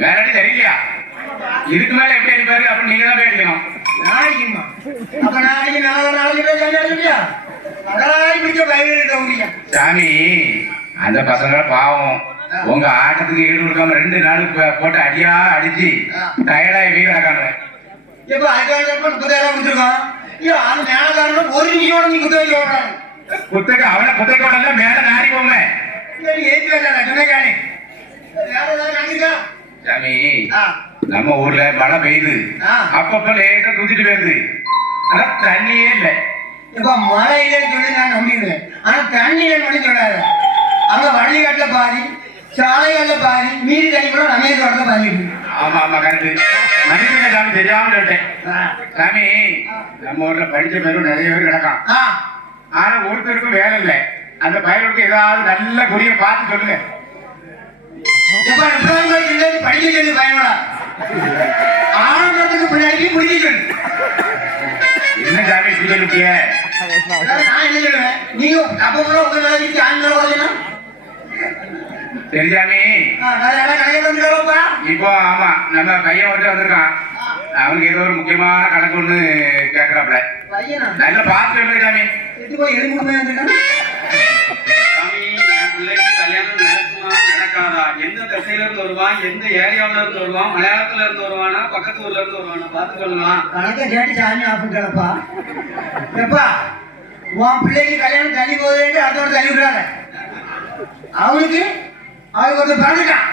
வேற அடி சரியில்லையா இதுக்கு மேல எப்படி அடிப்பாரு? அப்படின்னு நீங்க தான் போய் அடிக்கணும். நாளைக்குமா? அப்ப நாளைக்கு நாளை நாளைக்கு போய் ஜாலி அடிப்பியா அகராய் பிடிச்ச பயிர் இருக்க முடியும் சாமி அந்த பசங்க பாவம். உங்க ஆட்டத்துக்கு ஈடு கொடுக்காம ரெண்டு நாள் போட்டு அடியா அடிச்சு டயர்டாகி போய் கிடக்கானுவேன் இப்ப அதுக்காக முப்பதாயிரம் கொடுத்துருக்கோம் ஐயோ அந்த மேலக்காரனும் ஒரு நிமிஷம் நீ குத்தகை சொல்றாங்க குத்தகை அவனை குத்தகை உடனே மேல நாரி போமே ஏற்றி வரல துணைக்காணி வேற ஏதாவது கண்டிக்கா சாமி நம்ம ஊர்ல மழை பெய்யுது. அப்பப்ப லேசா தூக்கிட்டு போயிருது ஆனா தண்ணியே இல்லை. இப்ப மழை இல்லைன்னு சொல்லி நான் நம்பிடுவேன் ஆனா தண்ணி இல்லைன்னு சொல்லாத. அங்க வழிகாட்டுல பாதி சாலைகள்ல பாதி மீறி தண்ணி கூட நம்ம தோட்டத்தை பாதி இருக்கு. ஆமா ஆமா கரெக்ட் மனிதன சாமி தெரியாம சொல்லிட்டேன். சாமி நம்ம ஊர்ல படிச்ச பேரும் நிறைய பேர் கிடக்கான். ஆனா ஒருத்தருக்கும் வேலை இல்லை. அந்த பயலுக்கு ஏதாவது நல்ல குறிய பார்த்து சொல்லுங்க. இப்ப முப்பதாம் பிள்ளைக்கு படிக்க சொல்லி பயனடா பிள்ளைக்கு பிடிக்க சொல்லு என்ன சாமி இப்படி சொல்லிட்டிய? நான் என்ன சொல்லுவேன்? நீங்க அப்ப கூட உங்க வேலைக்கு சரி சாமி. இப்போ ஆமா நம்ம பையன் ஒருத்தர் வந்திருக்கான். அவனுக்கு ஏதோ ஒரு முக்கியமான கணக்கு ஒண்ணு கேட்கறாப்ல நல்லா பார்த்து சாமி. எலும்பு என் பிள்ளைக்கு கல்யாணம் திசையில இருந்து வருவான் எந்த ஏரியாவுல இருந்து வருவான் மலையாளத்துல இருந்து வருவானா பக்கத்து ஊர்ல இருந்து வருவானா பார்த்து சொல்லலாம் கணக்கை கேட்டு சாமி ஆப்பிட்டப்பா எப்பா உன் பிள்ளைக்கு கல்யாணம் தள்ளி போகுதுன்ட்டு அதோட தள்ளி விடுறாங்க அவனுக்கு அவனுக்கு ஒருத்தர் பிறந்துட்டான்.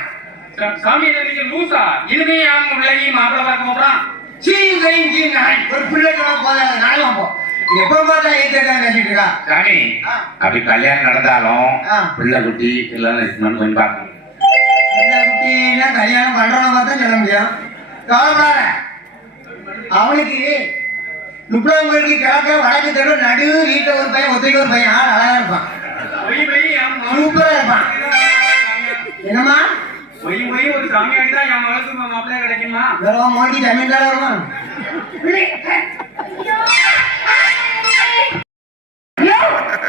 சா- சாமி நீங்க லூசா? இனிமே என் பிள்ளைக்கு மாப்பிள்ளை பார்க்க போறான் சீயும் கையும் சீயும் நாய் ஒரு பிள்ளை போதாது நாயும் போ எப்போ பார்த்தா ஏற்றிருக்காங்க கட்டிட்டு இருக்கா? சாமி ஆ. அப்படி கல்யாணம் நடந்தாலும் ஆ. பிள்ளை குட்டி எல்லாம் கொஞ்சம் பார்க்கணும். குட்டினா கல்யாணம் பண்றவன பார்த்தா சொல்ல முடியும். கவலைப்படாத. அவனுக்கு முப்பதாம் கிழக்க வடக்கு தெரு நடு வீட்டில் ஒரு பையன் ஒத்தைக்கு ஒரு பையன். ஆள் அழகா இருப்பான். சூப்பரா இருப்பான். என்னம்மா? பொய் பொய் ஒரு சாமியாடி தான் என் மகளுக்கு மாப்பிள்ளை கிடைக்குமா? வெறும் மோடி தமிழ்நாடு வருவான். யோ,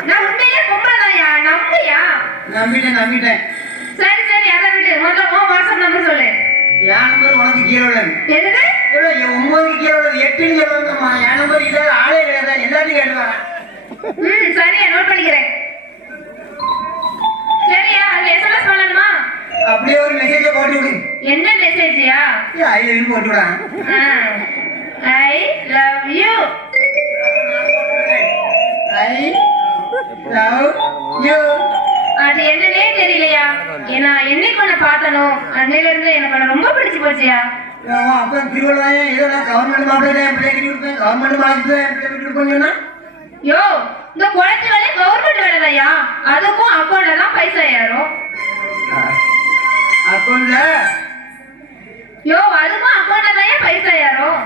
நான் உண்மையிலே பொம்பளைதான்யா, நம்பியா? நம்பிட்டேன் நம்பிட்டேன். சரி சரி அதை விடு முதல்ல உன் வாட்ஸ்அப் நம்பர் சொல்லு. என் நம்பர் உனக்கு கீழே உள்ளது. என்னது? என் கீழே உள்ளது. எட்டுன்னு சொல்லுங்கம்மா என் நம்பர் இல்லாத ஆளே கிடையாது. எல்லாத்தையும் கேட்டு வரேன். ம் சரியா நோட் பண்ணிக்கிறேன். சரியா அதுல எஸ்எம்எஸ் பண்ணணுமா? அப்படியே ஒரு மெசேஜை போட்டு விடு. என்ன மெசேஜியா ஐ லவ் போட்டு விடான் I love you I love you அது என்னன்னே தெரியலையா? ஏன்னா என்னைக்கு உன்னை பார்த்தனோ? அன்னையில இருந்து எனக்கு உன்னை ரொம்ப பிடிச்சு போச்சியா? அப்போ ஏதோ நான் கவர்மெண்ட் மாப்பிள்ளை என் பிள்ளை கட்டி கொடுப்பேன் கவர்மெண்ட் மாப்பிள்ளை என் பிள்ளை கட்டி கொடுப்பேன்னு சொன்னா? யோ இந்த குளத்து வேலை கவர்மெண்ட் வேலைதாயா அதுக்கும் அக்கௌண்ட்ல தான் பைசா ஏறும். அக்கௌண்ட்ல யோ அதுக்கும் அக்கௌண்ட்ல தான் பைசா ஏறும்?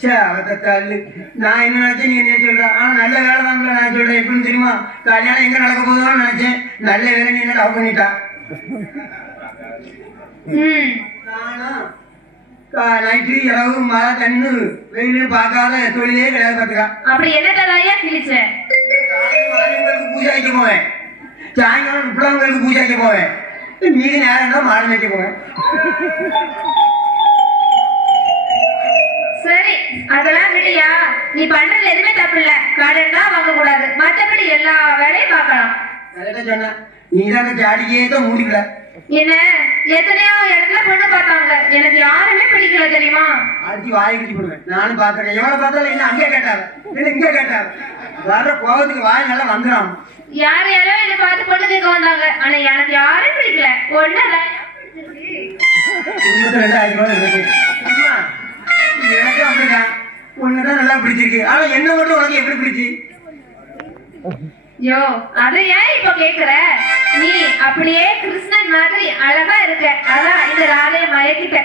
சே அவத்த தள்ளு. நான் என்ன நினைச்சேன் நீ என்ன சொல்ற. ஆனா நல்ல வேலை தான் நான் சொல்றேன். எப்படின்னு தெரியுமா? கல்யாணம் எங்க நடக்க போதோன்னு நினைச்சேன். நல்ல வேலை நீ என்ன லவ் பண்ணிட்டா? நைட்டு இரவு மழை தண்ணு வெயில் பார்க்காத தொழிலே கிடையாது பார்த்துக்கா. அப்படி என்னத்தலையா கிழிச்ச? மாரியம்மனுக்கு பூஜை வைக்க போவேன். சாயங்காலம் முப்பதாங்களுக்கு பூஜை வைக்க போவேன். மீதி நேரம் தான் மாடு வைக்க போவேன். சரி அதெல்லாம் விடியா நீ பண்றது எதுவுமே தப்பு இல்ல. கடன் தான் வாங்க கூடாது மத்தபடி எல்லா வேலையும் பார்க்கலாம். கரெக்டாக சொன்னேன். நீ தான் மூடிக்கல. என்ன? எத்தனையோ இடத்துல பொண்ணு பார்த்தாங்க எனக்கு யாருமே பிடிக்கல தெரியுமா? அடிச்சு வாய் கிட்டி போடுவேன். நானும் பார்த்துருக்கேன் எவ்வளோ பார்த்தாலும் என்ன அங்கே கேட்டாங்க இல்லை இங்கே கேட்டாங்க வர்ற கோவத்துக்கு வாய் நல்லா வந்துடும் யார் யாரோ என்னை பார்த்து பொண்ணு கேட்க வந்தாங்க. ஆனா எனக்கு யாரும் பிடிக்கல. ஒண்ணு ரெண்டு ஆயிரம் ரூபாய் யோ அதை ஏன் இப்ப கேக்குற? நீ அப்படியே கிருஷ்ணன் மாதிரி அழகா இருக்க. அதான் இந்த ராதைய மயக்கிட்ட.